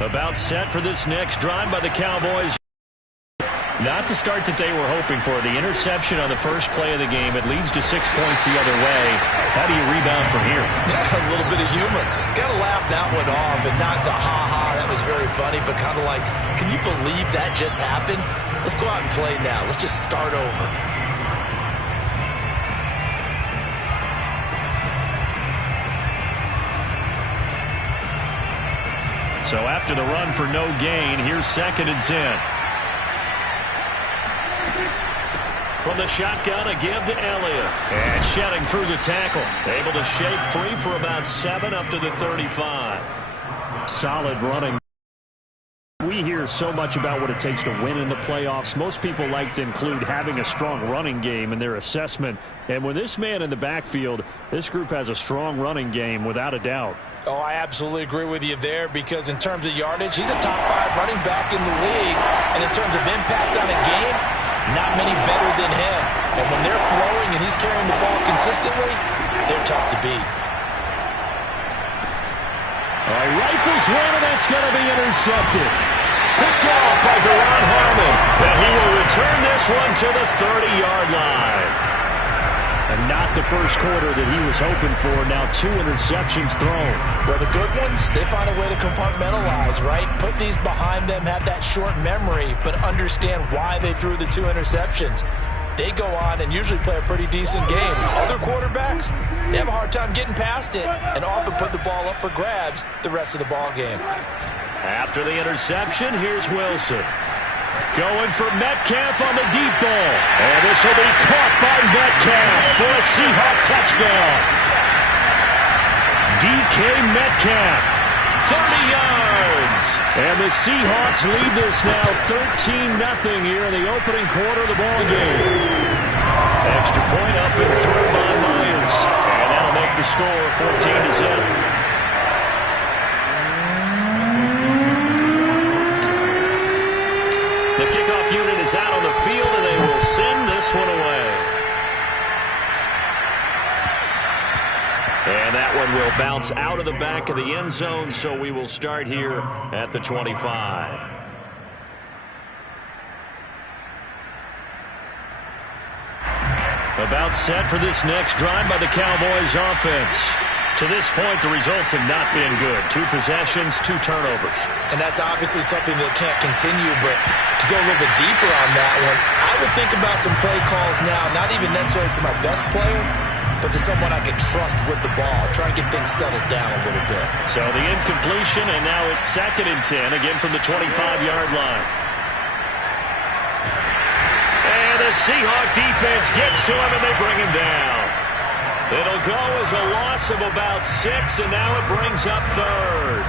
About set for this next drive by the Cowboys. Not the start that they were hoping for. The interception on the first play of the game. It leads to 6 points the other way. How do you rebound from here? Yeah, a little bit of humor. Got to laugh that one off and not the ha-ha. That was very funny, but kind of like, can you believe that just happened? Let's go out and play now. Let's just start over. So after the run for no gain, here's 2nd and 10. From the shotgun, a give to Elliott. And shedding through the tackle. Able to shake free for about 7 up to the 35. Solid running. We hear so much about what it takes to win in the playoffs. Most people like to include having a strong running game in their assessment. And with this man in the backfield, this group has a strong running game without a doubt. Oh, I absolutely agree with you there, because in terms of yardage, he's a top 5 running back in the league. And in terms of impact on a game, not many better than him. And when they're flowing and he's carrying the ball consistently, they're tough to beat. All right, rifles one, and that's going to be intercepted. Picked off by Deron Harmon. And he will return this one to the 30-yard line. And not the first quarter that he was hoping for. Now 2 interceptions thrown. Well, the good ones, they find a way to compartmentalize, right? Put these behind them, have that short memory, but understand why they threw the 2 interceptions. They go on and usually play a pretty decent game. Other quarterbacks, they have a hard time getting past it and often put the ball up for grabs the rest of the ball game. After the interception, here's Wilson. Going for Metcalf on the deep ball. And this will be caught by Metcalf for a Seahawk touchdown. DK Metcalf, 30 yards. And the Seahawks lead this now 13-0 here in the opening quarter of the ball game. Extra point up and through by Myers. And that'll make the score 14-0. The kickoff unit is out on the field, and they will send this one away. And that one will bounce out of the back of the end zone, so we will start here at the 25. About set for this next drive by the Cowboys offense. To this point, the results have not been good. 2 possessions, 2 turnovers. And that's obviously something that can't continue, but to go a little bit deeper on that one, I would think about some play calls now, not even necessarily to my best player, but to someone I can trust with the ball. Try and get things settled down a little bit. So the incompletion, and now it's 2nd and 10, again from the 25-yard line. And the Seahawk defense gets to him, and they bring him down. It'll go as a loss of about 6, and now it brings up 3rd.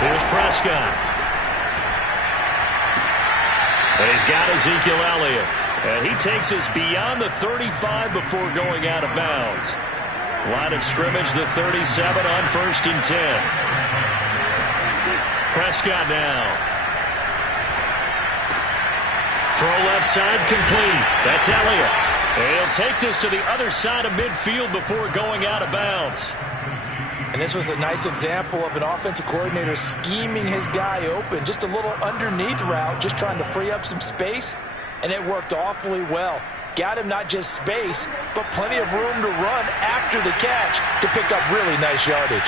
Here's Prescott. And he's got Ezekiel Elliott. And he takes us beyond the 35 before going out of bounds. Line of scrimmage, the 37 on 1st and 10. Prescott now. Throw left side complete. That's Elliott. And he'll take this to the other side of midfield before going out of bounds. And this was a nice example of an offensive coordinator scheming his guy open. Just a little underneath route, just trying to free up some space, and it worked awfully well. Got him not just space, but plenty of room to run after the catch to pick up really nice yardage.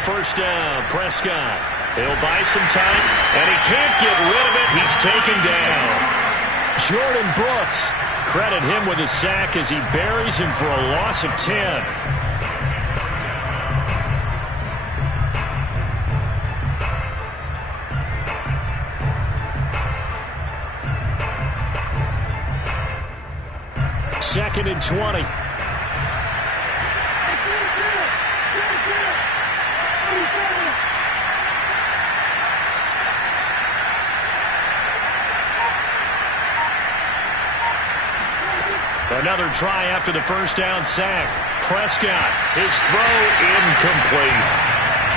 First down, Prescott. He'll buy some time, and he can't get rid of it. He's taken down. Jordan Brooks, credit him with a sack as he buries him for a loss of 10. Second and 20. Another try after the first down sack. Prescott, his throw incomplete.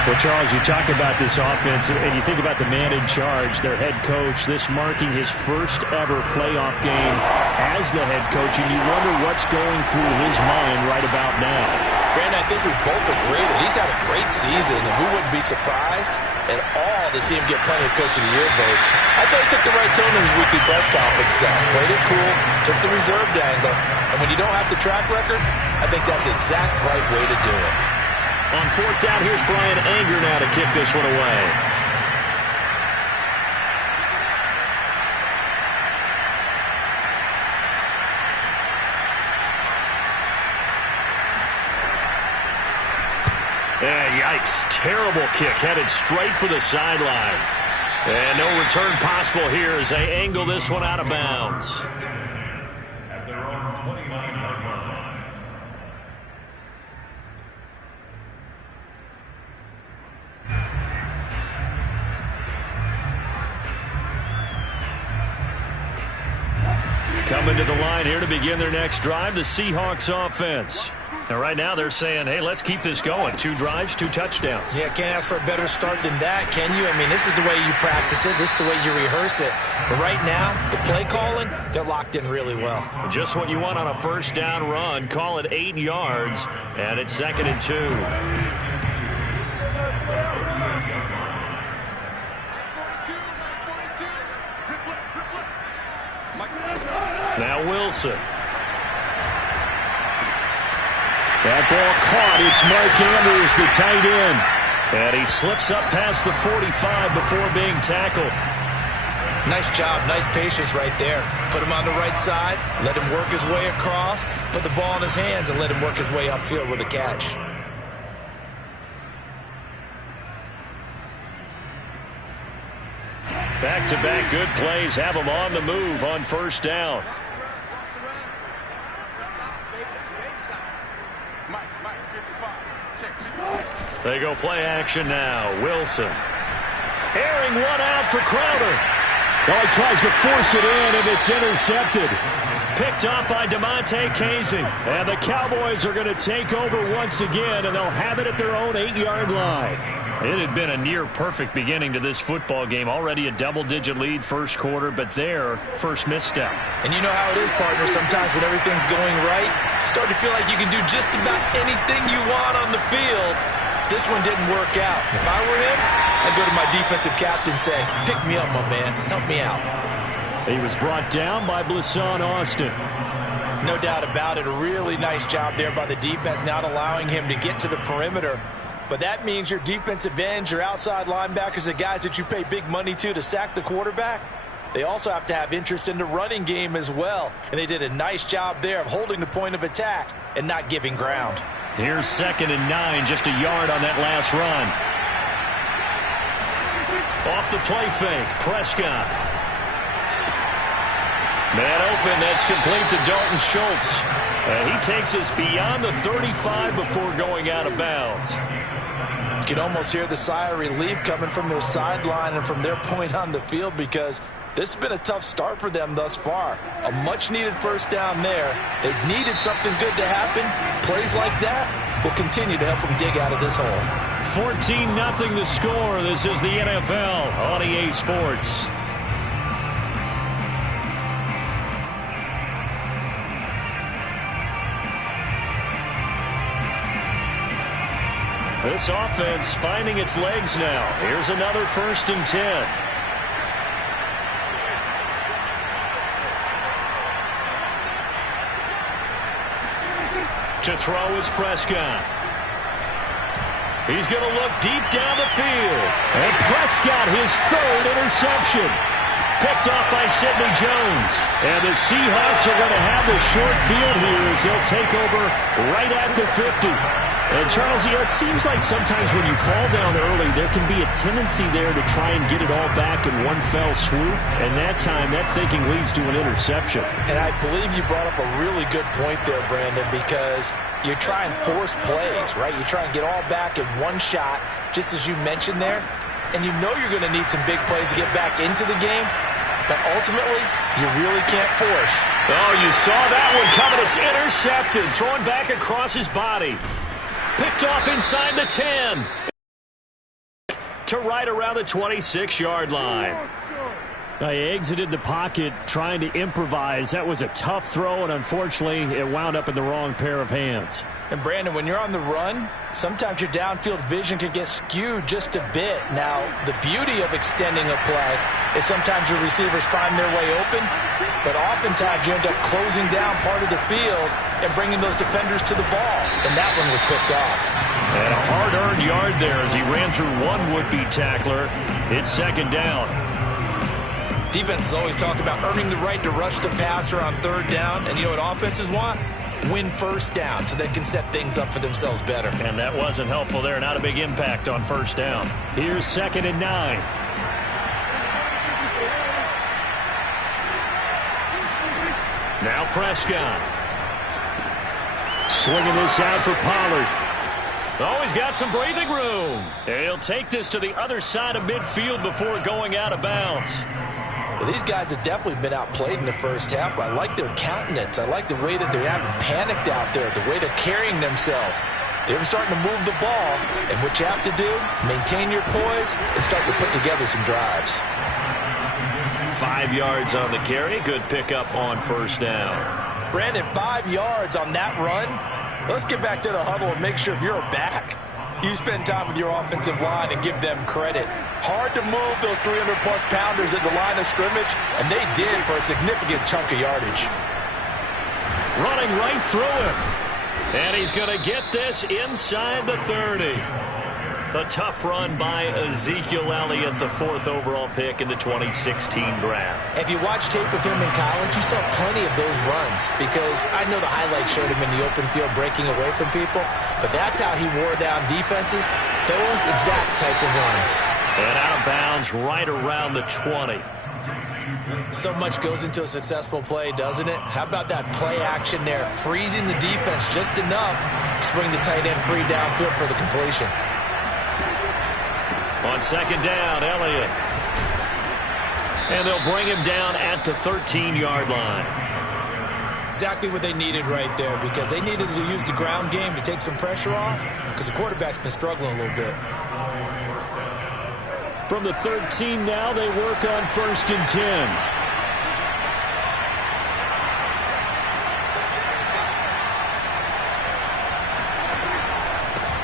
Well, Charles, you talk about this offense, and you think about the man in charge, their head coach, this marking his first ever playoff game as the head coach, and you wonder what's going through his mind right about now. Brandon, I think we both agree that he's had a great season, and we wouldn't be surprised at all to see him get plenty of Coach of the Year votes. I thought he took the right tone in his weekly press conference. Played it cool, took the reserved angle, and when you don't have the track record, I think that's the exact right way to do it. On fourth down, here's Brian Anger now to kick this one away. Yikes. Terrible kick. Headed straight for the sidelines. And no return possible here as they angle this one out of bounds. At their own 29-yard line. Coming to the line here to begin their next drive, the Seahawks offense. And right now they're saying, hey, let's keep this going. 2 drives, 2 touchdowns. Yeah, can't ask for a better start than that, can you? I mean, this is the way you practice it. This is the way you rehearse it. But right now, the play calling, they're locked in really well. Just what you want on a first down run. Call it 8 yards, and it's 2nd and 2. Now Wilson. That ball caught. It's Mike Andrews, the tight end. And he slips up past the 45 before being tackled. Nice job. Nice patience right there. Put him on the right side. Let him work his way across. Put the ball in his hands and let him work his way upfield with a catch. Back-to-back good plays have him on the move on first down. They go play action now. Wilson. Airing one out for Crowder. Well, he tries to force it in, and it's intercepted. Picked up by DeMonte Casey. And the Cowboys are going to take over once again, and they'll have it at their own 8-yard line. It had been a near-perfect beginning to this football game. Already a double-digit lead first quarter, but their first misstep. And you know how it is, partner. Sometimes when everything's going right, you start to feel like you can do just about anything you want on the field. This one didn't work out. If I were him, I'd go to my defensive captain and say, pick me up, my man. Help me out. He was brought down by Blisson Austin. No doubt about it. A really nice job there by the defense, not allowing him to get to the perimeter. But that means your defensive ends, your outside linebackers, the guys that you pay big money to sack the quarterback, they also have to have interest in the running game as well. And they did a nice job there of holding the point of attack and not giving ground. Here's 2nd and 9, just a yard on that last run. Off the play fake, Prescott. Man open, that's complete to Dalton Schultz. And he takes us beyond the 35 before going out of bounds. You can almost hear the sigh of relief coming from their sideline and from their point on the field, because this has been a tough start for them thus far. A much-needed first down there. They've needed something good to happen. Plays like that will continue to help them dig out of this hole. 14-0 the score. This is the NFL on EA Sports. This offense finding its legs now. Here's another 1st and 10. To throw is Prescott. He's going to look deep down the field. And Prescott, his 3rd interception. Picked off by Sidney Jones. And the Seahawks are going to have the short field here as they'll take over right at the 50. And, Charles, it seems like sometimes when you fall down early, there can be a tendency there to try and get it all back in one fell swoop. And that time, that thinking leads to an interception. And I believe you brought up a really good point there, Brandon, because you try and force plays, right? You try and get all back in one shot, just as you mentioned there. And you know you're going to need some big plays to get back into the game. but ultimately, you really can't force. Oh, you saw that one coming. It's intercepted. Thrown back across his body. Picked off inside the 10. To right around the 26-yard line. He exited the pocket trying to improvise. That was a tough throw, and unfortunately, it wound up in the wrong pair of hands. And, Brandon, when you're on the run, sometimes your downfield vision can get skewed just a bit. Now, the beauty of extending a play is sometimes your receivers find their way open, but oftentimes you end up closing down part of the field and bringing those defenders to the ball, and that one was picked off. And a hard-earned yard there as he ran through one would-be tackler. It's second down. Defenses always talk about earning the right to rush the passer on third down, and you know what offenses want? Win first down so they can set things up for themselves better. And that wasn't helpful there. Not a big impact on first down. Here's 2nd and 9. Now Prescott. Swinging this out for Pollard. Oh, he's got some breathing room. And he'll take this to the other side of midfield before going out of bounds. Well, these guys have definitely been outplayed in the first half. I like their countenance. I like the way that they haven't panicked out there, the way they're carrying themselves. They're starting to move the ball, and what you have to do, maintain your poise and start to put together some drives. 5 yards on the carry. Good pickup on first down. Brandon, 5 yards on that run. Let's get back to the huddle and make sure if you're a back, you spend time with your offensive line and give them credit. Hard to move those 300-plus pounders at the line of scrimmage, and they did for a significant chunk of yardage. Running right through him. And he's going to get this inside the 30. A tough run by Ezekiel Elliott, the 4th overall pick in the 2016 draft. If you watch tape of him in college, you saw plenty of those runs because I know the highlights showed him in the open field breaking away from people, but that's how he wore down defenses, those exact type of runs. And out of bounds right around the 20. So much goes into a successful play, doesn't it? How about that play action there, freezing the defense just enough to bring the tight end free downfield for the completion. On second down, Elliott. And they'll bring him down at the 13-yard line. Exactly what they needed right there because they needed to use the ground game to take some pressure off because the quarterback's been struggling a little bit. From the 13 now, they work on 1st and 10.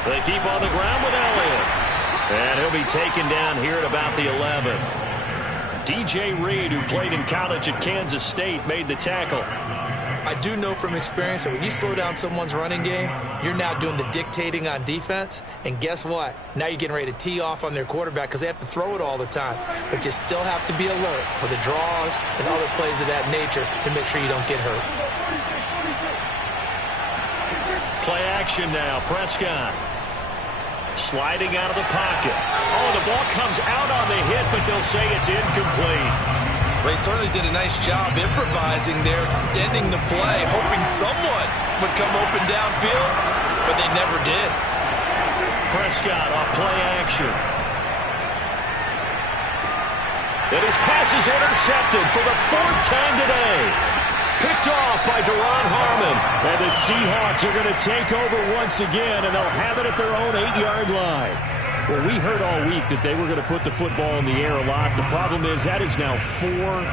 They keep on the ground with Elliott. And he'll be taken down here at about the 11. DJ Reed, who played in college at Kansas State, made the tackle. I do know from experience that when you slow down someone's running game, you're now doing the dictating on defense. And guess what? Now you're getting ready to tee off on their quarterback because they have to throw it all the time. But you still have to be alert for the draws and other plays of that nature to make sure you don't get hurt. Play action now. Prescott. Sliding out of the pocket. Oh, the ball comes out on the hit, but they'll say it's incomplete. They certainly did a nice job improvising there, extending the play, hoping someone would come open downfield, but they never did. Prescott off play action. And his pass is intercepted for the 4th time today. Picked off by Duron Harmon. And the Seahawks are going to take over once again, and they'll have it at their own 8-yard line. Well, we heard all week that they were going to put the football in the air a lot. The problem is that is now 4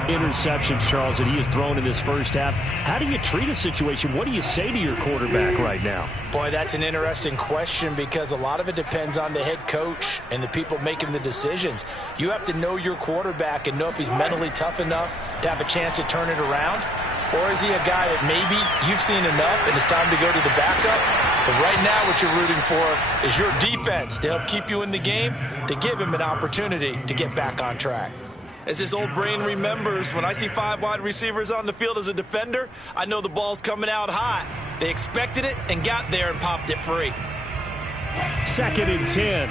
interceptions, Charles, that he has thrown in this first half. How do you treat a situation? What do you say to your quarterback right now? Boy, that's an interesting question because a lot of it depends on the head coach and the people making the decisions. You have to know your quarterback and know if he's mentally tough enough to have a chance to turn it around. Or is he a guy that maybe you've seen enough and it's time to go to the backup? But right now what you're rooting for is your defense to help keep you in the game, to give him an opportunity to get back on track. As this old brain remembers, when I see 5 wide receivers on the field as a defender, I know the ball's coming out hot. They expected it and got there and popped it free. 2nd and 10.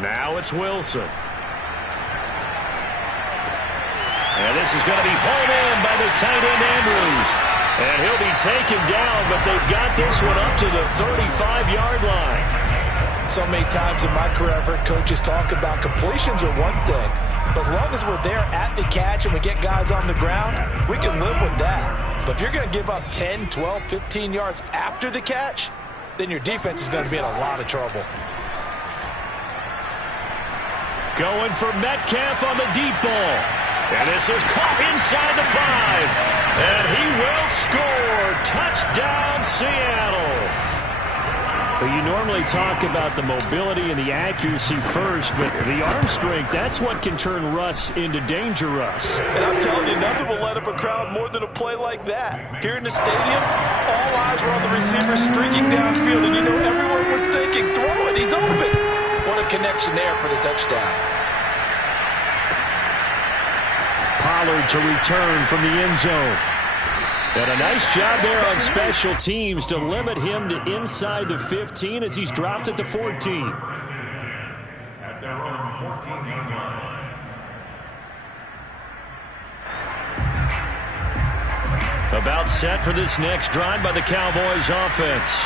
Now it's Wilson. And this is going to be hauled in by the tight end Andrews. And he'll be taken down, but they've got this one up to the 35-yard line. So many times in my career, I've heard coaches talk about completions are one thing. But as long as we're there at the catch and we get guys on the ground, we can live with that. But if you're going to give up 10, 12, 15 yards after the catch, then your defense is going to be in a lot of trouble. Going for Metcalf on the deep ball. And this is caught inside the 5. And he will score. Touchdown, Seattle. But you normally talk about the mobility and the accuracy first, but the arm strength, that's what can turn Russ into danger Russ. And I'm telling you, nothing will let up a crowd more than a play like that. Here in the stadium, all eyes were on the receiver streaking downfield, and you know everyone was thinking, throw it, he's open. What a connection there for the touchdown. Pollard to return from the end zone. And a nice job there on special teams to limit him to inside the 15 as he's dropped at the 14. At their own 14-yard line. About set for this next drive by the Cowboys offense.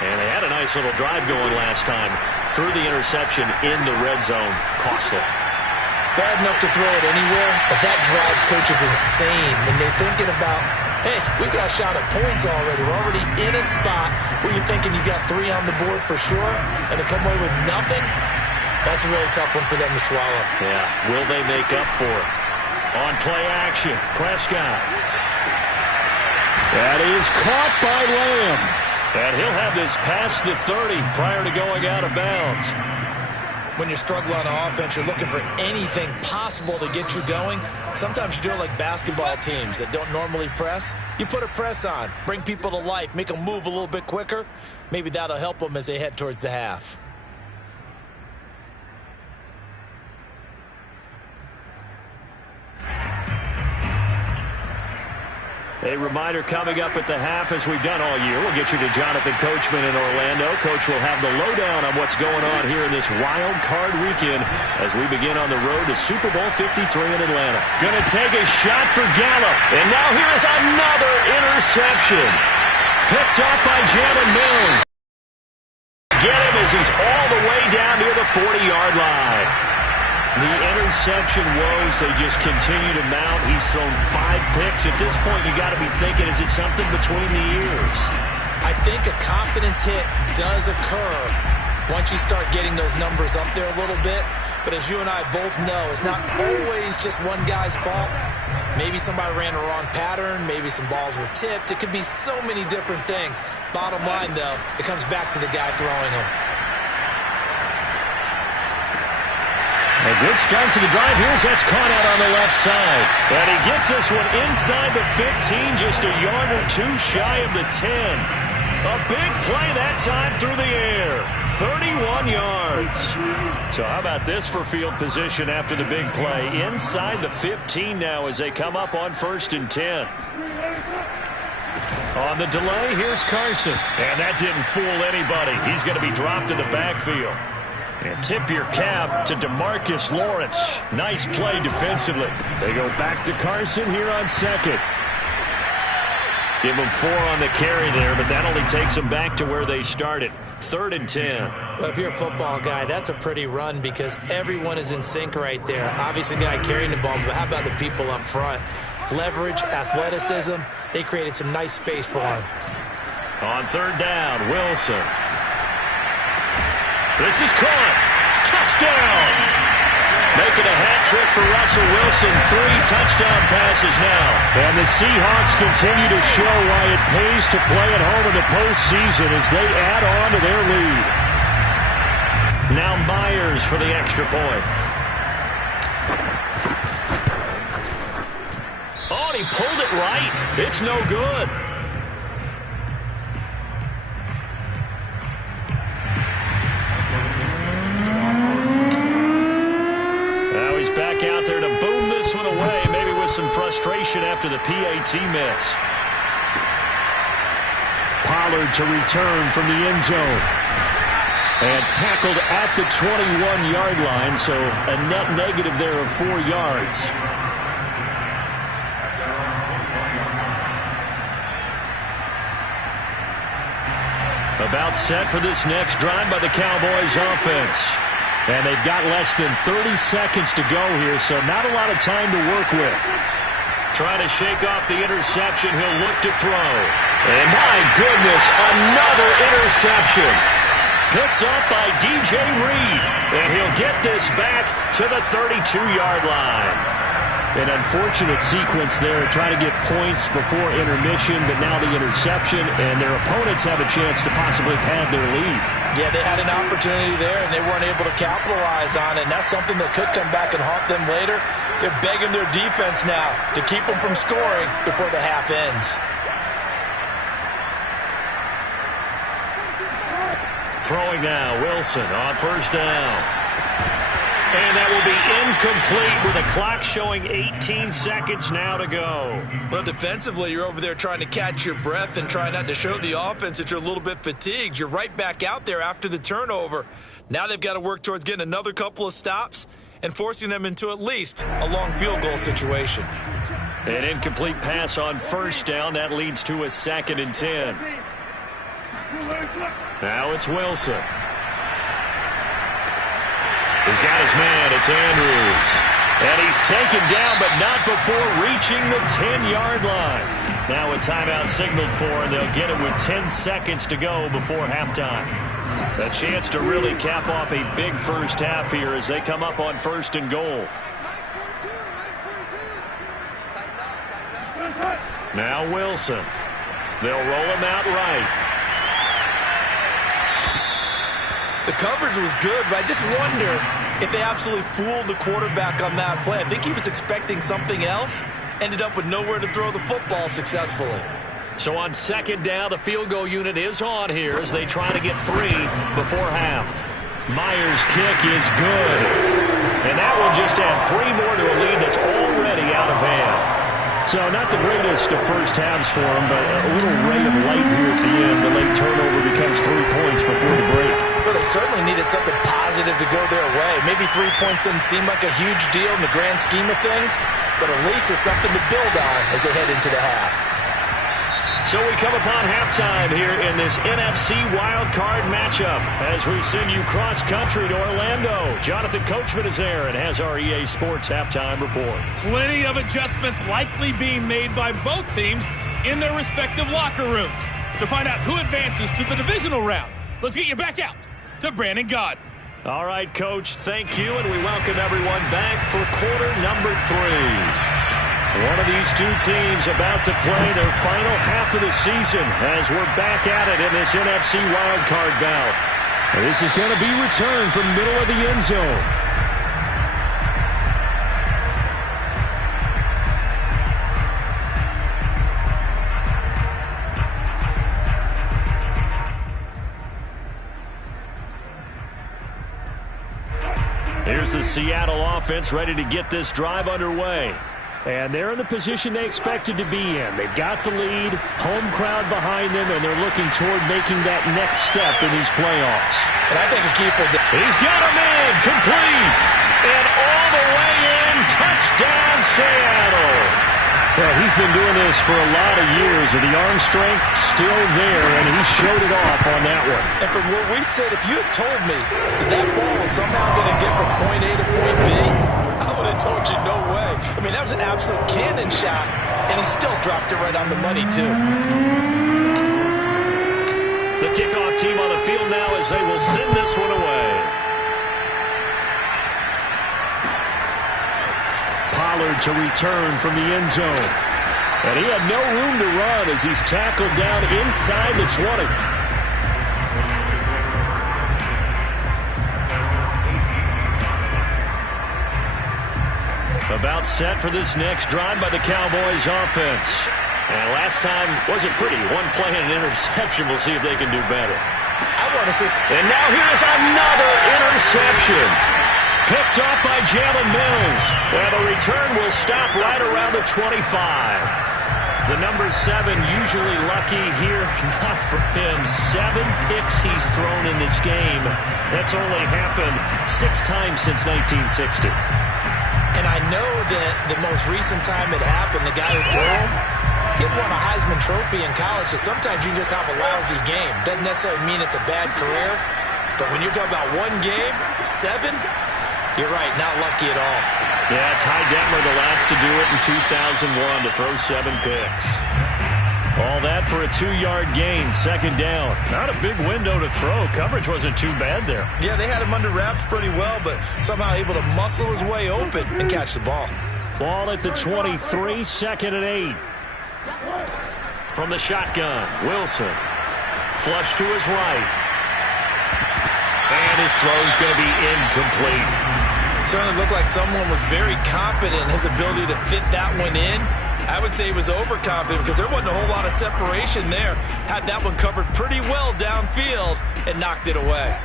And they had a nice little drive going last time. Through the interception in the red zone. Costly. Bad enough to throw it anywhere, but that drives coaches insane when they're thinking about, hey, we got a shot at points already. We're already in a spot where you're thinking you got 3 on the board for sure, and to come away with nothing, that's a really tough one for them to swallow. Yeah, will they make up for it? On play action, Prescott. That is caught by Lamb. And he'll have this past the 30 prior to going out of bounds. When you're struggling on offense, you're looking for anything possible to get you going. Sometimes you do it like basketball teams that don't normally press. You put a press on, bring people to life, make them move a little bit quicker. Maybe that'll help them as they head towards the half. A reminder coming up at the half, as we've done all year. We'll get you to Jonathan Coachman in Orlando. Coach will have the lowdown on what's going on here in this wild card weekend as we begin on the road to Super Bowl 53 in Atlanta. Going to take a shot for Gallup. And now here is another interception. Picked up by Jalen Mills. Get him as he's all the way down near the 40-yard line. The interception woes, they just continue to mount. He's thrown 5 picks. At this point, you got to be thinking, is it something between the ears? I think a confidence hit does occur once you start getting those numbers up there a little bit. But as you and I both know, it's not always just one guy's fault. Maybe somebody ran a wrong pattern. Maybe some balls were tipped. It could be so many different things. Bottom line, though, it comes back to the guy throwing them. A good start to the drive. Here's that's caught out on the left side. And he gets this one inside the 15, just a yard or 2 shy of the 10. A big play that time through the air. 31 yards. So how about this for field position after the big play? Inside the 15 now as they come up on 1st and 10. On the delay, here's Carson. And that didn't fool anybody. He's going to be dropped in the backfield. And tip your cap to DeMarcus Lawrence. Nice play defensively. They go back to Carson here on 2nd. Give them 4 on the carry there, but that only takes them back to where they started. 3rd and 10. Well, if you're a football guy, that's a pretty run because everyone is in sync right there. Obviously, the guy carrying the ball, but how about the people up front? Leverage, athleticism, they created some nice space for him. On 3rd down, Wilson. This is caught. Touchdown. Making a hat trick for Russell Wilson. 3 touchdown passes now. And the Seahawks continue to show why it pays to play at home in the postseason as they add on to their lead. Now Myers for the extra point. Oh, and he pulled it right. It's no good. Back out there to boom this one away, maybe with some frustration after the PAT miss. Pollard to return from the end zone. And tackled at the 21-yard line, so a net negative there of 4 yards. About set for this next drive by the Cowboys offense. And they've got less than 30 seconds to go here, so not a lot of time to work with. Trying to shake off the interception. He'll look to throw. And my goodness, another interception. Picked up by DJ Reed. And he'll get this back to the 32-yard line. An unfortunate sequence there, trying to get points before intermission, but now the interception, and their opponents have a chance to possibly pad their lead. Yeah, they had an opportunity there, and they weren't able to capitalize on it, and that's something that could come back and haunt them later. They're begging their defense now to keep them from scoring before the half ends. Throwing now, Wilson on first down. And that will be incomplete with the clock showing 18 seconds now to go. Well, defensively, you're over there trying to catch your breath and trying not to show the offense that you're a little bit fatigued. You're right back out there after the turnover. Now they've got to work towards getting another couple of stops and forcing them into at least a long field goal situation. An incomplete pass on first down. That leads to a 2nd and 10. Now it's Wilson. He's got his man. It's Andrews. And he's taken down, but not before reaching the 10-yard line. Now a timeout signaled for, and they'll get it with 10 seconds to go before halftime. A chance to really cap off a big first half here as they come up on 1st and goal. Now Wilson. They'll roll him out right. The coverage was good, but I just wonder if they absolutely fooled the quarterback on that play. I think he was expecting something else, ended up with nowhere to throw the football successfully. So on 2nd down, the field goal unit is on here as they try to get 3 before half. Myers' kick is good. And that will just add 3 more to a lead that's already out of hand. So not the greatest of first halves for them, but a little ray of light here at the end. The late turnover becomes 3 points before the break. Well, they certainly needed something positive to go their way. Maybe 3 points doesn't seem like a huge deal in the grand scheme of things, but at least it's something to build on as they head into the half. So we come upon halftime here in this NFC Wildcard matchup as we send you cross-country to Orlando. Jonathan Coachman is there and has our EA Sports halftime report. Plenty of adjustments likely being made by both teams in their respective locker rooms. To find out who advances to the divisional round, let's get you back out to Brandon Gaudin. All right, Coach, thank you, and we welcome everyone back for quarter number 3. One of these two teams about to play their final half of the season as we're back at it in this NFC wildcard bout. This is going to be returned from middle of the end zone. Here's the Seattle offense ready to get this drive underway. And they're in the position they expected to be in. They've got the lead, home crowd behind them, and they're looking toward making that next step in these playoffs. And I think a key for them. He's got him in, complete, and all the way in, touchdown Seattle. Well, he's been doing this for a lot of years, with the arm strength still there, and he showed it off on that one. And from where we said, if you had told me that ball was somehow going to get from point A to point B, I would have told you no way. I mean, that was an absolute cannon shot, and he still dropped it right on the money, too. The kickoff team on the field now as they will send this one away. Pollard to return from the end zone. And he had no room to run as he's tackled down inside the 20. About set for this next drive by the Cowboys offense. And last time wasn't pretty. One play and an interception. We'll see if they can do better. I want to see. And now here's another interception. Picked off by Jalen Mills. And the return will stop right around the 25. The number 7 usually lucky here. Not for him. 7 picks he's thrown in this game. That's only happened 6 times since 1960. And I know that the most recent time it happened, the guy who threw him, He had won a Heisman Trophy in college, so sometimes you just have a lousy game. Doesn't necessarily mean it's a bad career, but when you're talking about one game, 7, you're right, not lucky at all. Yeah, Ty Detmer the last to do it in 2001 to throw 7 picks. All that for a 2-yard gain, second down. Not a big window to throw. Coverage wasn't too bad there. Yeah, they had him under wraps pretty well, but somehow able to muscle his way open and catch the ball. Ball at the 23, second and 8. From the shotgun, Wilson. Flush to his right. And his throw's going to be incomplete. Certainly looked like someone was very confident in his ability to fit that one in. I would say he was overconfident because there wasn't a whole lot of separation there. Had that one covered pretty well downfield and knocked it away.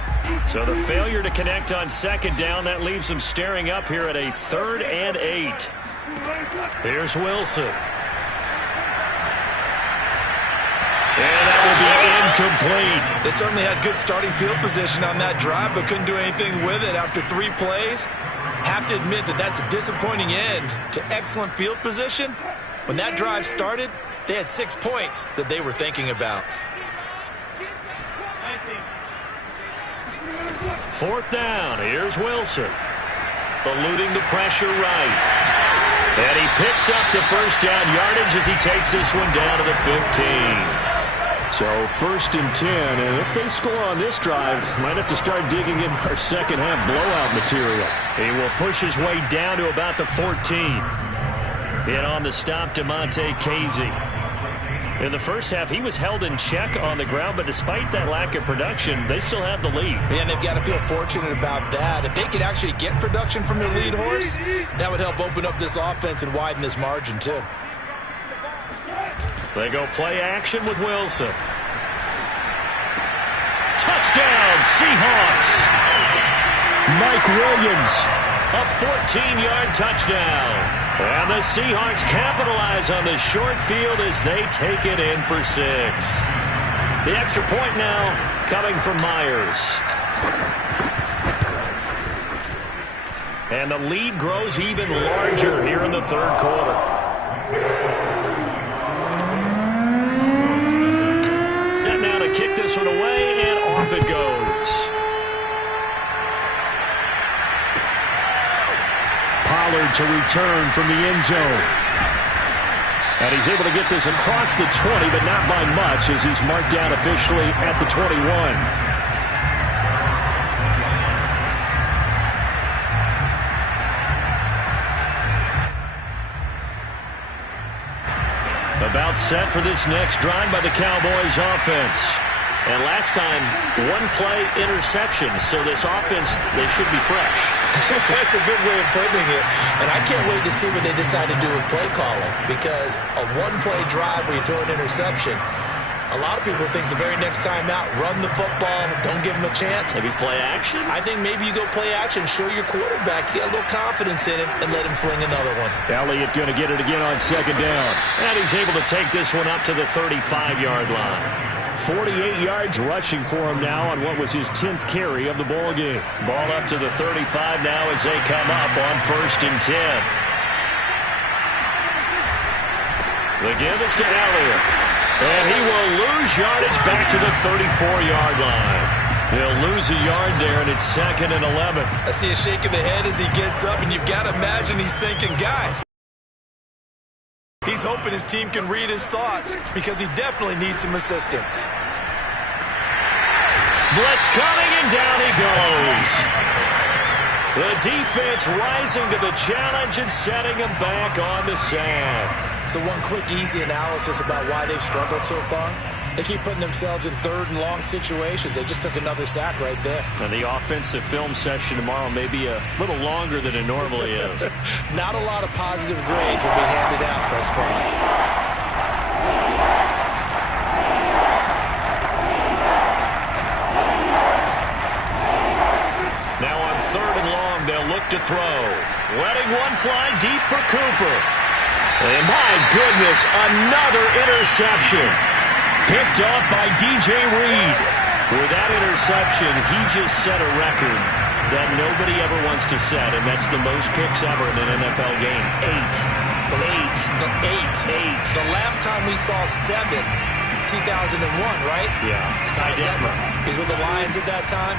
So the failure to connect on second down, that leaves him staring up here at a 3rd and 8. Here's Wilson. And that will be incomplete. They certainly had good starting field position on that drive, but couldn't do anything with it after 3 plays. Have to admit that that's a disappointing end to excellent field position. When that drive started, they had 6 points that they were thinking about. 4th down. Here's Wilson. Eluding the pressure right. And he picks up the first down yardage as he takes this one down to the 15. So 1st and 10, and if they score on this drive, might have to start digging in our second half blowout material. He will push his way down to about the 14. And on the stop, DeMonte Casey. In the first half, he was held in check on the ground, but despite that lack of production, they still had the lead. And they've got to feel fortunate about that. If they could actually get production from their lead horse, that would help open up this offense and widen this margin, too. They go play action with Wilson. Touchdown, Seahawks. Mike Williams. A 14-yard touchdown. And the Seahawks capitalize on the short field as they take it in for 6. The extra point now coming from Myers. And the lead grows even larger here in the 3rd quarter. Set now to kick this one away, and off it goes. Pollard to return from the end zone. And he's able to get this across the 20, but not by much as he's marked down officially at the 21. About set for this next drive by the Cowboys offense. And last time, 1-play interception. So this offense, they should be fresh. That's a good way of putting it. And I can't wait to see what they decide to do with play calling. Because a 1-play drive where you throw an interception, a lot of people think the very next time out, run the football, don't give them a chance. Maybe play action? I think maybe you go play action, show your quarterback you got a little confidence in him, and let him fling another one. Elliott going to get it again on second down. And he's able to take this one up to the 35-yard line. 48 yards rushing for him now on what was his 10th carry of the ball game. Ball up to the 35 now as they come up on 1st and 10. The give is to Elliott. And he will lose yardage back to the 34-yard line. He'll lose a yard there, and it's 2nd and 11. I see a shake of the head as he gets up, and you've got to imagine he's thinking, guys, he's hoping his team can read his thoughts because he definitely needs some assistance. Blitz coming, and down he goes. The defense rising to the challenge and setting him back on the sack. So one quick, easy analysis about why they've struggled so far. They keep putting themselves in 3rd and long situations. They just took another sack right there. And the offensive film session tomorrow may be a little longer than it normally is. Not a lot of positive grades will be handed out thus far. Now on 3rd and long, they'll look to throw. Letting one fly deep for Cooper. And my goodness, another interception. Picked off by DJ Reed. With that interception, he just set a record that nobody ever wants to set, and that's the most picks ever in an NFL game. 8. The last time we saw 7, 2001, right? Yeah. Ty Detmer. He's with the Lions at that time.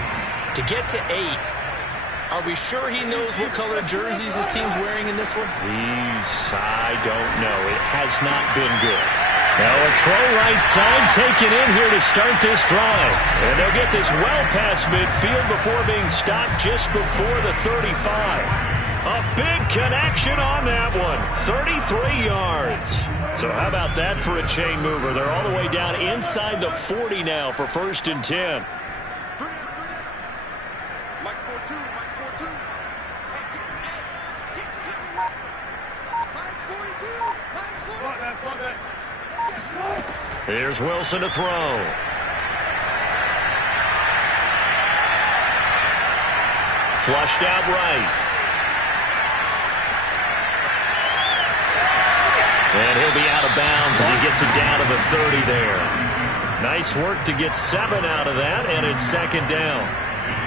To get to 8, are we sure he knows what color jerseys his team's wearing in this one? I don't know. It has not been good. Now a throw right side taken in here to start this drive. And they'll get this well past midfield before being stopped just before the 35. A big connection on that one. 33 yards. So how about that for a chain mover? They're all the way down inside the 40 now for 1st and 10. Here's Wilson to throw. Flushed out right. And he'll be out of bounds as he gets it down to the 30 there. Nice work to get 7 out of that, and it's 2nd down.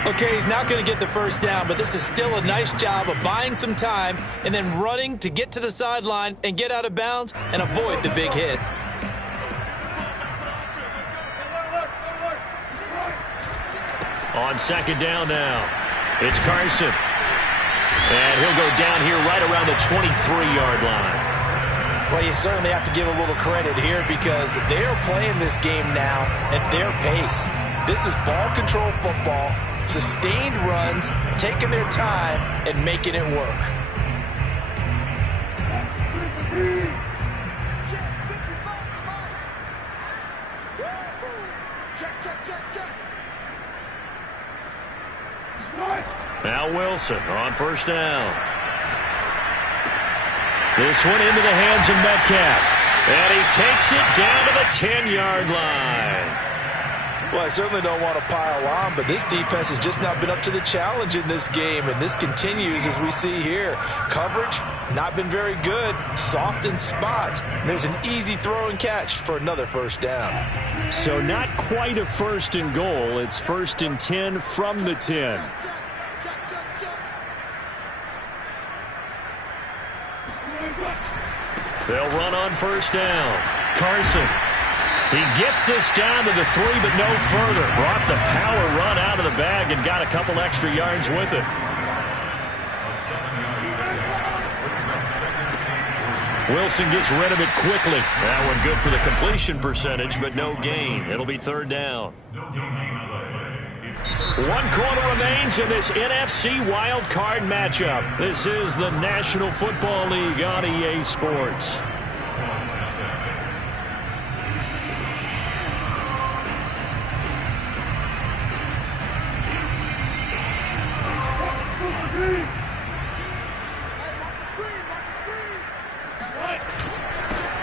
Okay, he's not going to get the 1st down, but this is still a nice job of buying some time and then running to get to the sideline and get out of bounds and avoid the big hit. On 2nd down now, it's Carson. And he'll go down here right around the 23-yard line. Well, you certainly have to give a little credit here because they're playing this game now at their pace. This is ball control football, sustained runs, taking their time and making it work. Now Wilson on 1st down. This one into the hands of Metcalf. And he takes it down to the 10-yard line. Well, I certainly don't want to pile on, but this defense has just not been up to the challenge in this game, and this continues as we see here. Coverage, not been very good, soft in spots. There's an easy throw and catch for another 1st down. So not quite a 1st and goal. It's 1st and 10 from the 10. They'll run on 1st down. Carson. He gets this down to the 3, but no further. Brought the power run out of the bag and got a couple extra yards with it. Wilson gets rid of it quickly. That one good for the completion percentage, but no gain. It'll be 3rd down. 1 quarter remains in this NFC Wildcard matchup. This is the National Football League on EA Sports.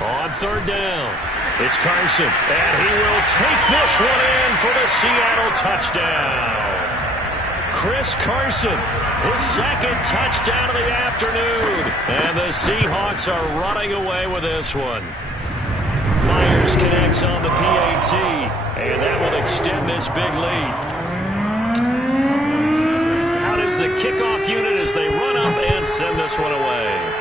On 3rd down, it's Carson, and he will take this one in for the Seattle touchdown. Chris Carson, his 2nd touchdown of the afternoon, and the Seahawks are running away with this one. Myers connects on the PAT, and that will extend this big lead. Out is the kickoff unit as they run up and send this one away.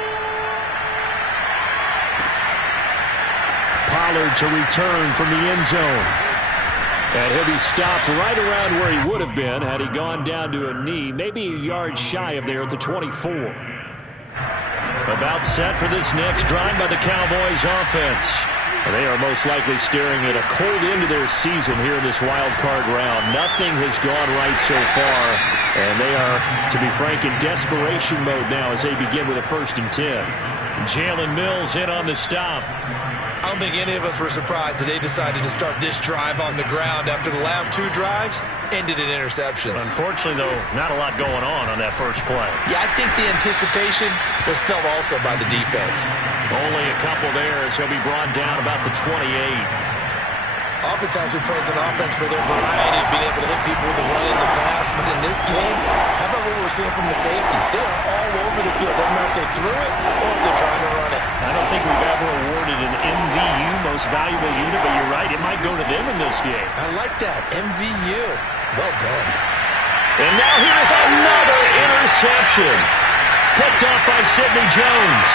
Pollard to return from the end zone. And he'll be stopped right around where he would have been had he gone down to a knee, maybe a yard shy of there at the 24. About set for this next drive by the Cowboys offense. They are most likely staring at a cold end of their season here in this wild card round. Nothing has gone right so far, and they are, to be frank, in desperation mode now as they begin with a 1st and 10. Jalen Mills in on the stop. I don't think any of us were surprised that they decided to start this drive on the ground after the last 2 drives ended in interceptions. Unfortunately, though, not a lot going on that first play. Yeah, I think the anticipation was felt also by the defense. Only a couple there as he'll be brought down about the 28. Oftentimes we praise an offense for their variety of being able to hit people with the run in the pass, but in this game, how about what we're seeing from the safeties? They are all over the field. Doesn't matter if they threw it or if they're trying to run it. I don't think we've ever awarded an MVU, most valuable unit, but you're right, it might go to them in this game. I like that, MVU. Well done. And now here's another interception. Picked off by Sidney Jones.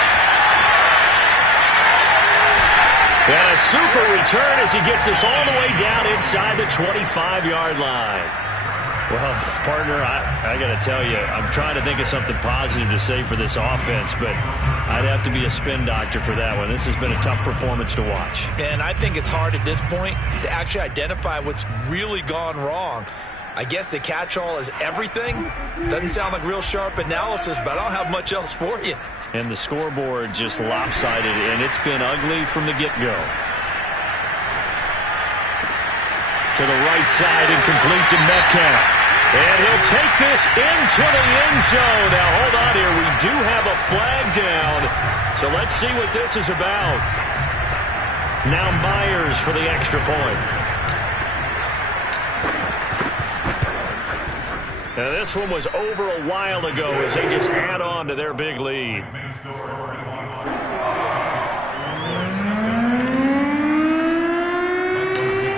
And a super return as he gets us all the way down inside the 25-yard line. Well, partner, I got to tell you, I'm trying to think of something positive to say for this offense, but I'd have to be a spin doctor for that one. This has been a tough performance to watch. And I think it's hard at this point to actually identify what's really gone wrong. I guess the catch-all is everything. Doesn't sound like real sharp analysis, but I don't have much else for you. And the scoreboard just lopsided, and it's been ugly from the get-go. To the right side and complete to Metcalf. And he'll take this into the end zone. Now, hold on here. We do have a flag down. So let's see what this is about. Now Myers for the extra point. Now, this one was over a while ago as they just add on to their big lead.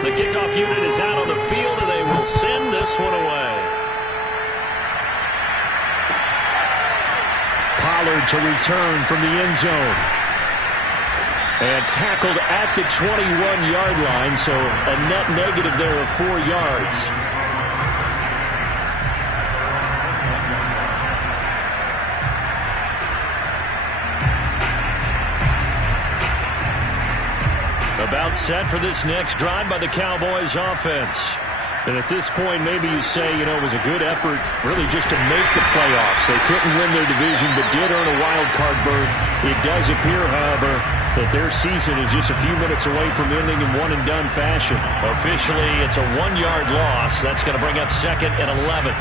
The kickoff unit is out on the field, and they will send this one away. Pollard to return from the end zone. And tackled at the 21-yard line, so a net negative there of 4 yards. About set for this next drive by the Cowboys offense. And at this point, maybe you say, it was a good effort really just to make the playoffs. They couldn't win their division, but did earn a wild card berth. It does appear, however, that their season is just a few minutes away from ending in one-and-done fashion. Officially, it's a 1-yard loss. That's going to bring up 2nd and 11.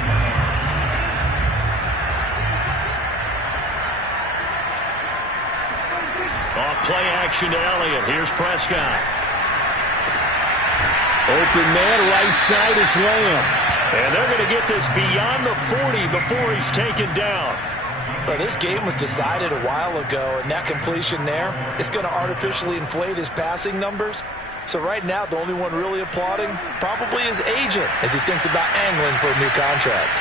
Off play action to Elliott. Here's Prescott. Open man, right side, it's Lamb. And they're going to get this beyond the 40 before he's taken down. Well, this game was decided a while ago, and that completion there is going to artificially inflate his passing numbers. So right now, the only one really applauding probably his agent as he thinks about angling for a new contract.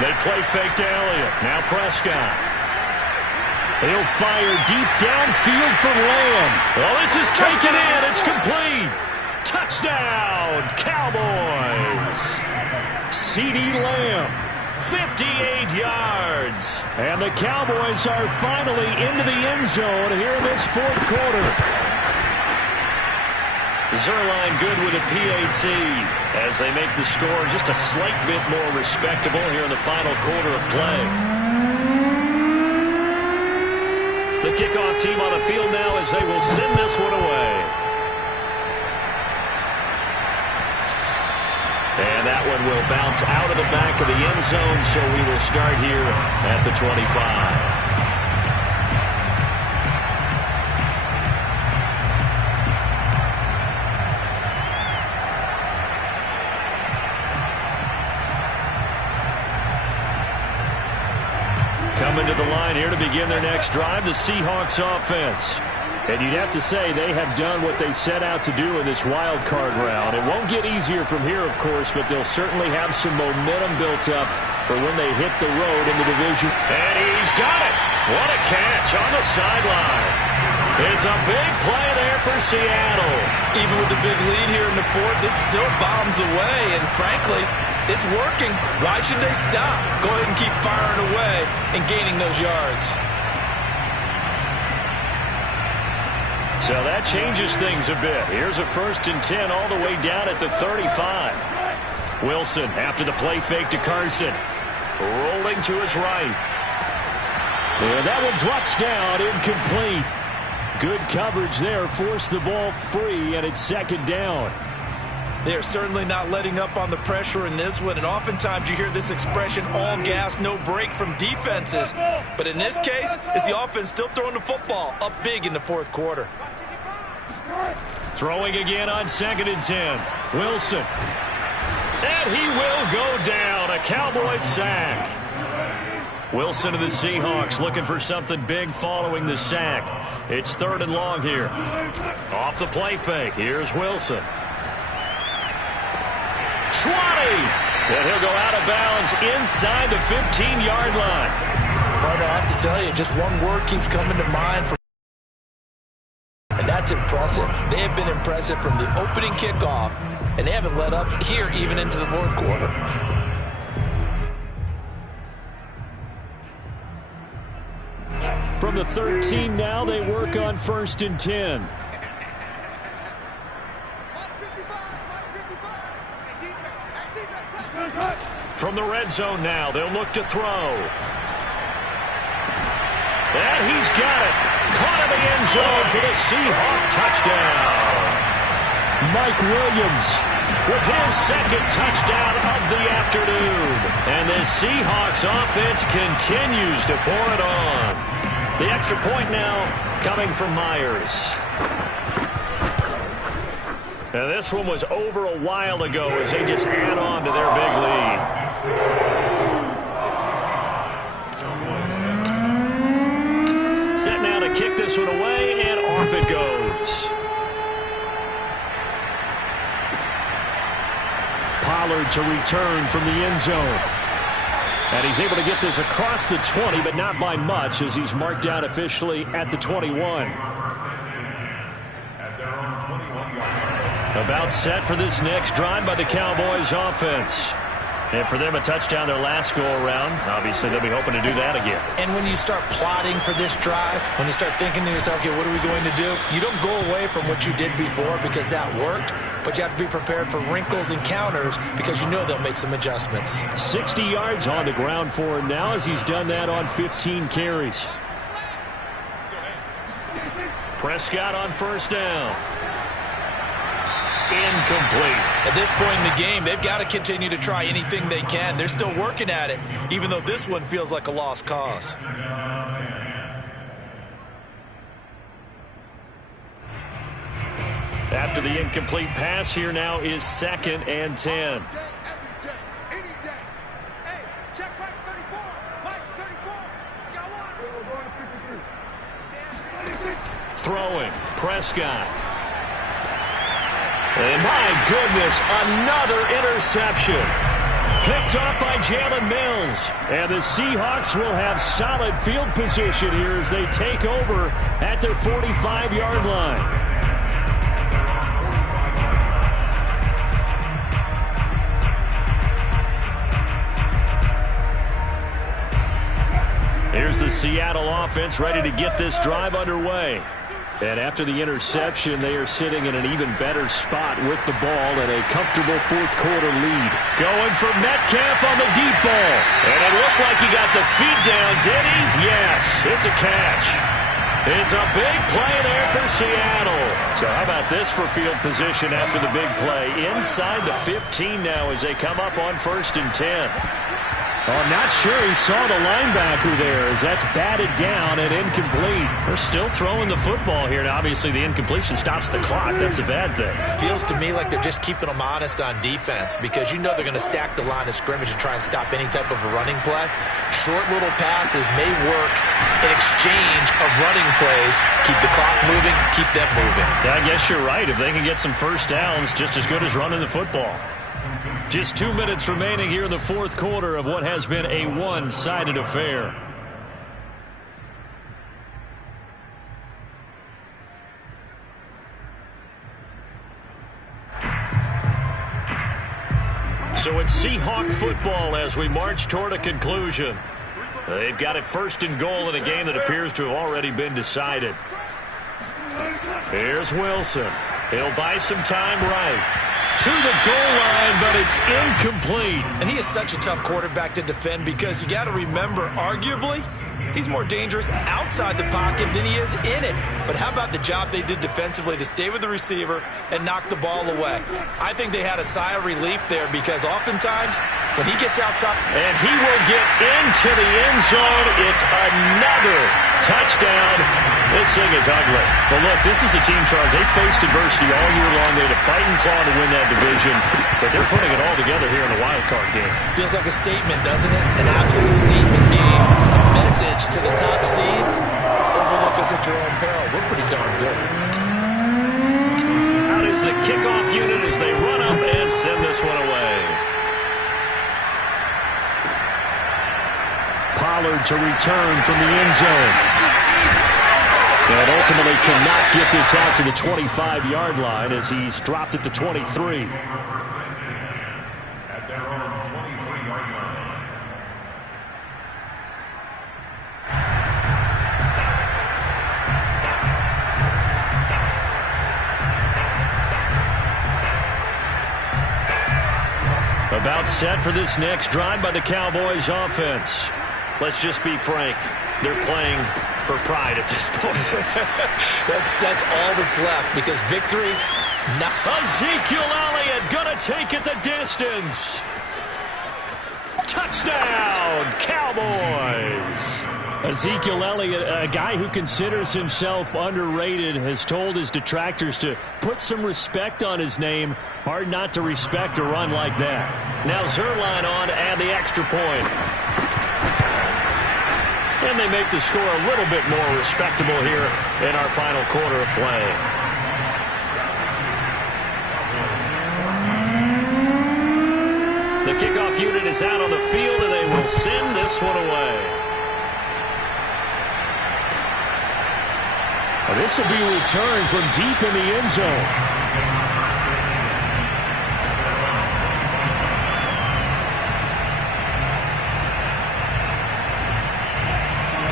They play fake to Elliott. Now Prescott. He'll fire deep downfield for Lamb. Well, this is taken in. It's complete. Touchdown, Cowboys. CeeDee Lamb. 58 yards. And the Cowboys are finally into the end zone here in this 4th quarter. Zerline good with a PAT as they make the score just a slight bit more respectable here in the final quarter of play. The kickoff team on the field now as they will send this one away. And that one will bounce out of the back of the end zone, so we will start here at the 25. Coming to the line here to begin their next drive, the Seahawks offense. And you'd have to say they have done what they set out to do in this wild card round. It won't get easier from here, of course, but they'll certainly have some momentum built up for when they hit the road in the division. And he's got it. What a catch on the sideline. It's a big play there for Seattle. Even with the big lead here in the 4th, it still bombs away, and frankly, it's working. Why should they stop? Go ahead and keep firing away and gaining those yards. So that changes things a bit. Here's a 1st and 10 all the way down at the 35. Wilson after the play fake to Carson. Rolling to his right. And that one drops down, incomplete. Good coverage there, forced the ball free, and it's 2nd down. They're certainly not letting up on the pressure in this one, and oftentimes you hear this expression, all gas, no break from defenses. But in this case, it's the offense still throwing the football up big in the 4th quarter. Throwing again on 2nd and 10. Wilson. And he will go down. A Cowboys sack. Wilson to the Seahawks looking for something big following the sack. It's 3rd and long here. Off the play fake. Here's Wilson. 20. And he'll go out of bounds inside the 15-yard line. Partner, I have to tell you, just one word keeps coming to mind for, and that's impressive. They have been impressive from the opening kickoff, and they haven't let up here even into the fourth quarter. From the 13 now, they work on 1st and 10. From the red zone now, they'll look to throw. And he's got it. Caught in the end zone for the Seahawk touchdown. Mike Williams with his second touchdown of the afternoon. And the Seahawks offense continues to pour it on. The extra point now coming from Myers. And this one was over a while ago as they just add on to their big lead. Set now to kick this one away, and off it goes. Pollard to return from the end zone. And he's able to get this across the 20, but not by much as he's marked down officially at the 21. About set for this next drive by the Cowboys offense. And for them, a touchdown their last go-around. Obviously, they'll be hoping to do that again. And when you start plotting for this drive, when you start thinking to yourself, okay, what are we going to do? You don't go away from what you did before because that worked, but you have to be prepared for wrinkles and counters because you know they'll make some adjustments. 60 yards on the ground for him now as he's done that on 15 carries. Prescott on 1st down. Incomplete. At this point in the game, they've got to continue to try anything they can. They're still working at it, even though this one feels like a lost cause. After the incomplete pass, here now is 2nd and 10. Throwing, Prescott. And my goodness, another interception. Picked up by Jalen Mills. And the Seahawks will have solid field position here as they take over at their 45-yard line. Here's the Seattle offense ready to get this drive underway. And after the interception, they are sitting in an even better spot with the ball and a comfortable fourth-quarter lead. Going for Metcalf on the deep ball. And it looked like he got the feet down, did he? Yes, it's a catch. It's a big play there for Seattle. So how about this for field position after the big play? Inside the 15 now as they come up on 1st and 10. Oh, I'm not sure he saw the linebacker there as that's batted down and incomplete. They're still throwing the football here. Now, obviously, the incompletion stops the clock. That's a bad thing. Feels to me like they're just keeping them honest on defense because you know they're going to stack the line of scrimmage and try and stop any type of a running play. Short little passes may work in exchange of running plays. Keep the clock moving, keep them moving. I guess you're right. If they can get some first downs, just as good as running the football. Just 2 minutes remaining here in the fourth quarter of what has been a one-sided affair. So it's Seahawk football as we march toward a conclusion. They've got it 1st and goal in a game that appears to have already been decided. Here's Wilson. He'll buy some time right. To the goal line, but it's incomplete. And he is such a tough quarterback to defend because you got to remember, arguably, he's more dangerous outside the pocket than he is in it. But how about the job they did defensively to stay with the receiver and knock the ball away? I think they had a sigh of relief there because oftentimes when he gets outside. And he will get into the end zone. It's another touchdown. This thing is ugly. Well, look, this is a team, Charles. They faced adversity all year long. They had to fight and claw to win that division, but they're putting it all together here in the wildcard game. Feels like a statement, doesn't it? An absolute statement game. A message to the top seeds. Overlook us at your own peril. We're pretty darn good. Out is the kickoff unit as they run up and send this one away. Pollard to return from the end zone. And ultimately cannot get this out to the 25-yard line as he's dropped at the 23. At their own 23-yard line. About set for this next drive by the Cowboys offense. Let's just be frank. They're playing for pride at this point. That's all that's left because victory. Ezekiel Elliott going to take it the distance. Touchdown, Cowboys. Ezekiel Elliott, a guy who considers himself underrated, has told his detractors to put some respect on his name. Hard not to respect a run like that. Now Zerline on to add the extra point. And they make the score a little bit more respectable here in our final quarter of play. The kickoff unit is out on the field, and they will send this one away. This will be returned from deep in the end zone.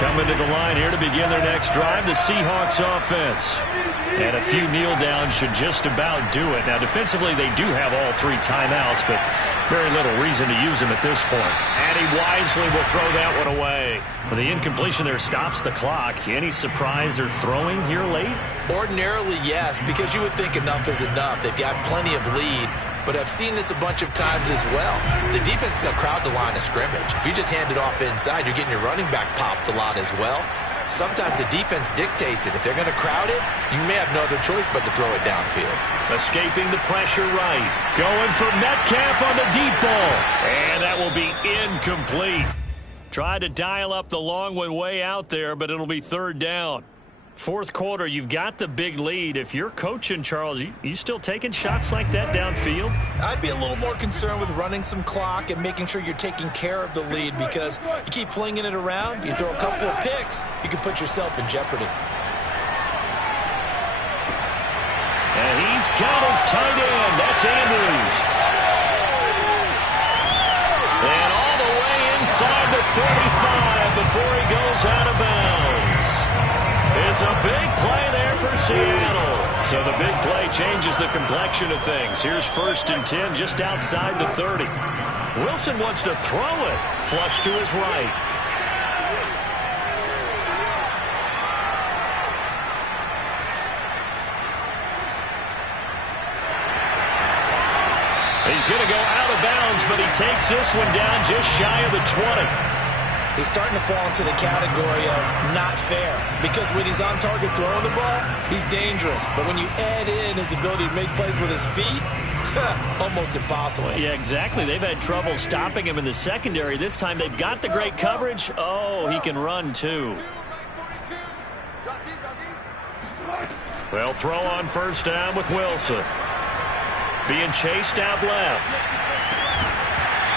Coming to the line here to begin their next drive, the Seahawks offense. And a few kneel downs should just about do it. Now, defensively, they do have all three timeouts, but very little reason to use them at this point. And he wisely will throw that one away. Well, the incompletion there stops the clock. Any surprise they're throwing here late? Ordinarily, yes, because you would think enough is enough. They've got plenty of lead, but I've seen this a bunch of times as well. The defense can crowd the line of scrimmage. If you just hand it off inside, you're getting your running back popped a lot as well. Sometimes the defense dictates it. If they're going to crowd it, you may have no other choice but to throw it downfield. Escaping the pressure right. Going for Metcalf on the deep ball. And that will be incomplete. Try to dial up the long one way out there, but it'll be third down. Fourth quarter, you've got the big lead. If you're coaching, Charles, you still taking shots like that downfield? I'd be a little more concerned with running some clock and making sure you're taking care of the lead, because you keep flinging it around, you throw a couple of picks, you can put yourself in jeopardy. And he's got his tight end. That's Andrews. And all the way inside the 35 before he goes out of bounds. It's a big play there for Seattle. So the big play changes the complexion of things. Here's 1st and 10 just outside the 30. Wilson wants to throw it. Flush to his right. He's going to go out of bounds, but he takes this one down just shy of the 20. He's starting to fall into the category of not fair, because when he's on target throwing the ball, he's dangerous. But when you add in his ability to make plays with his feet, almost impossible. Yeah, exactly. They've had trouble stopping him in the secondary. This time they've got the great coverage. Oh, he can run too. They'll throw on first down with Wilson. Being chased out left.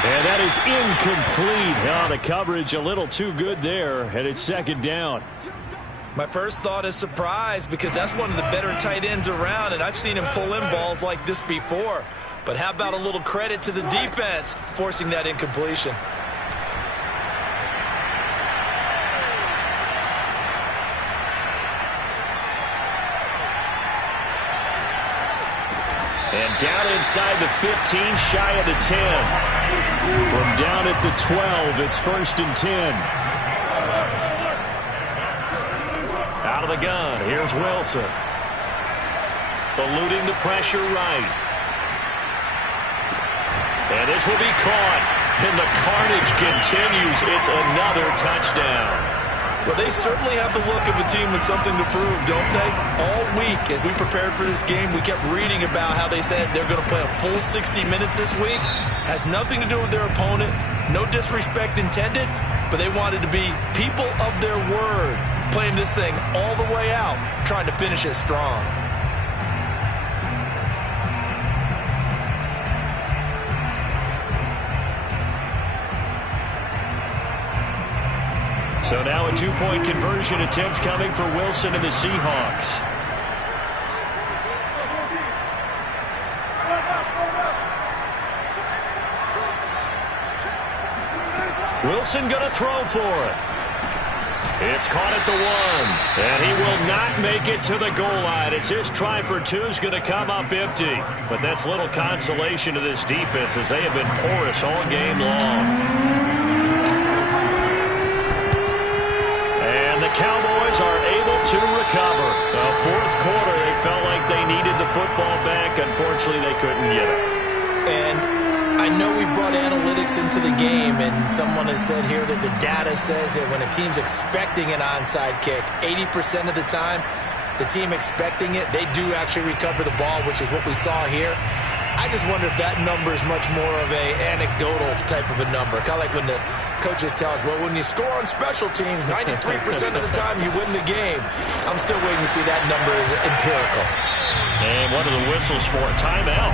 And that is incomplete. Oh, the coverage a little too good there, and it's second down. My first thought is surprise, because that's one of the better tight ends around, and I've seen him pull in balls like this before. But how about a little credit to the defense forcing that incompletion? And down inside the 15, shy of the 10. From down at the 12, it's 1st and 10. Out of the gun, here's Wilson. Eluding the pressure right. And this will be caught. And the carnage continues. It's another touchdown. Well, they certainly have the look of a team with something to prove, don't they? All week, as we prepared for this game, we kept reading about how they said they're going to play a full 60 minutes this week. Has nothing to do with their opponent. No disrespect intended, but they wanted to be people of their word, playing this thing all the way out, trying to finish it strong. So now a 2-point conversion attempt coming for Wilson and the Seahawks. Wilson going to throw for it. It's caught at the 1, and he will not make it to the goal line. It's his try for 2 is going to come up empty. But that's little consolation to this defense as they have been porous all game long. And the Cowboys are able to recover. The fourth quarter, they felt like they needed the football back. Unfortunately, they couldn't get it. And I know we brought analytics into the game, and someone has said here that the data says that when a team's expecting an onside kick, 80% of the time, the team expecting it, they do actually recover the ball, which is what we saw here. I just wonder if that number is much more of a anecdotal type of a number. Kind of like when the coaches tell us, well, when you score on special teams, 93% of the time you win the game. I'm still waiting to see that number is empirical. And what are the whistles for? Timeout.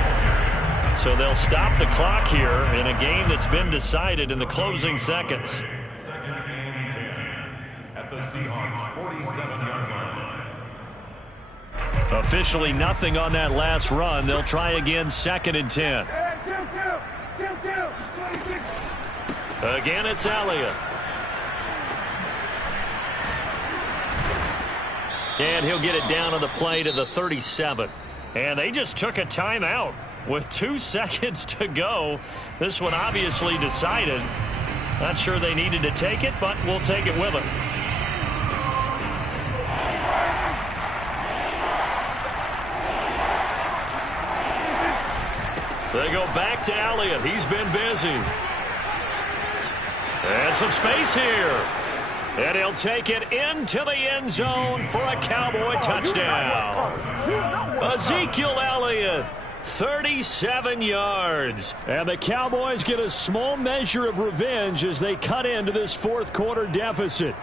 So they'll stop the clock here in a game that's been decided in the closing seconds. Second and 10 at the Seahawks 47-yard line. Officially nothing on that last run. They'll try again, 2nd and 10. Again, it's Elliott. And he'll get it down on the play to the 37. And they just took a timeout with 2 seconds to go. This one obviously decided. Not sure they needed to take it, but we'll take it with them. They go back to Elliott. He's been busy. And some space here. And he'll take it into the end zone for a Cowboy touchdown. Ezekiel Elliott, 37 yards. And the Cowboys get a small measure of revenge as they cut into this fourth quarter deficit.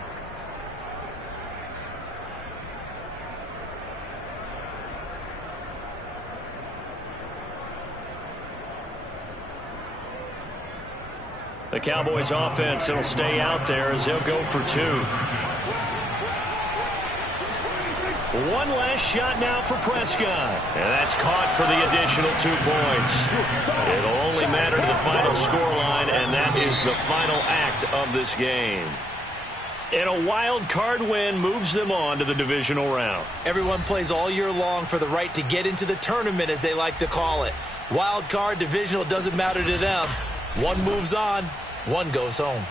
The Cowboys offense will stay out there as they'll go for 2. One last shot now for Prescott. And that's caught for the additional 2 points. It'll only matter to the final scoreline, and that is the final act of this game. And a wild card win moves them on to the divisional round. Everyone plays all year long for the right to get into the tournament, as they like to call it. Wild card, divisional, doesn't matter to them. One moves on, one goes home.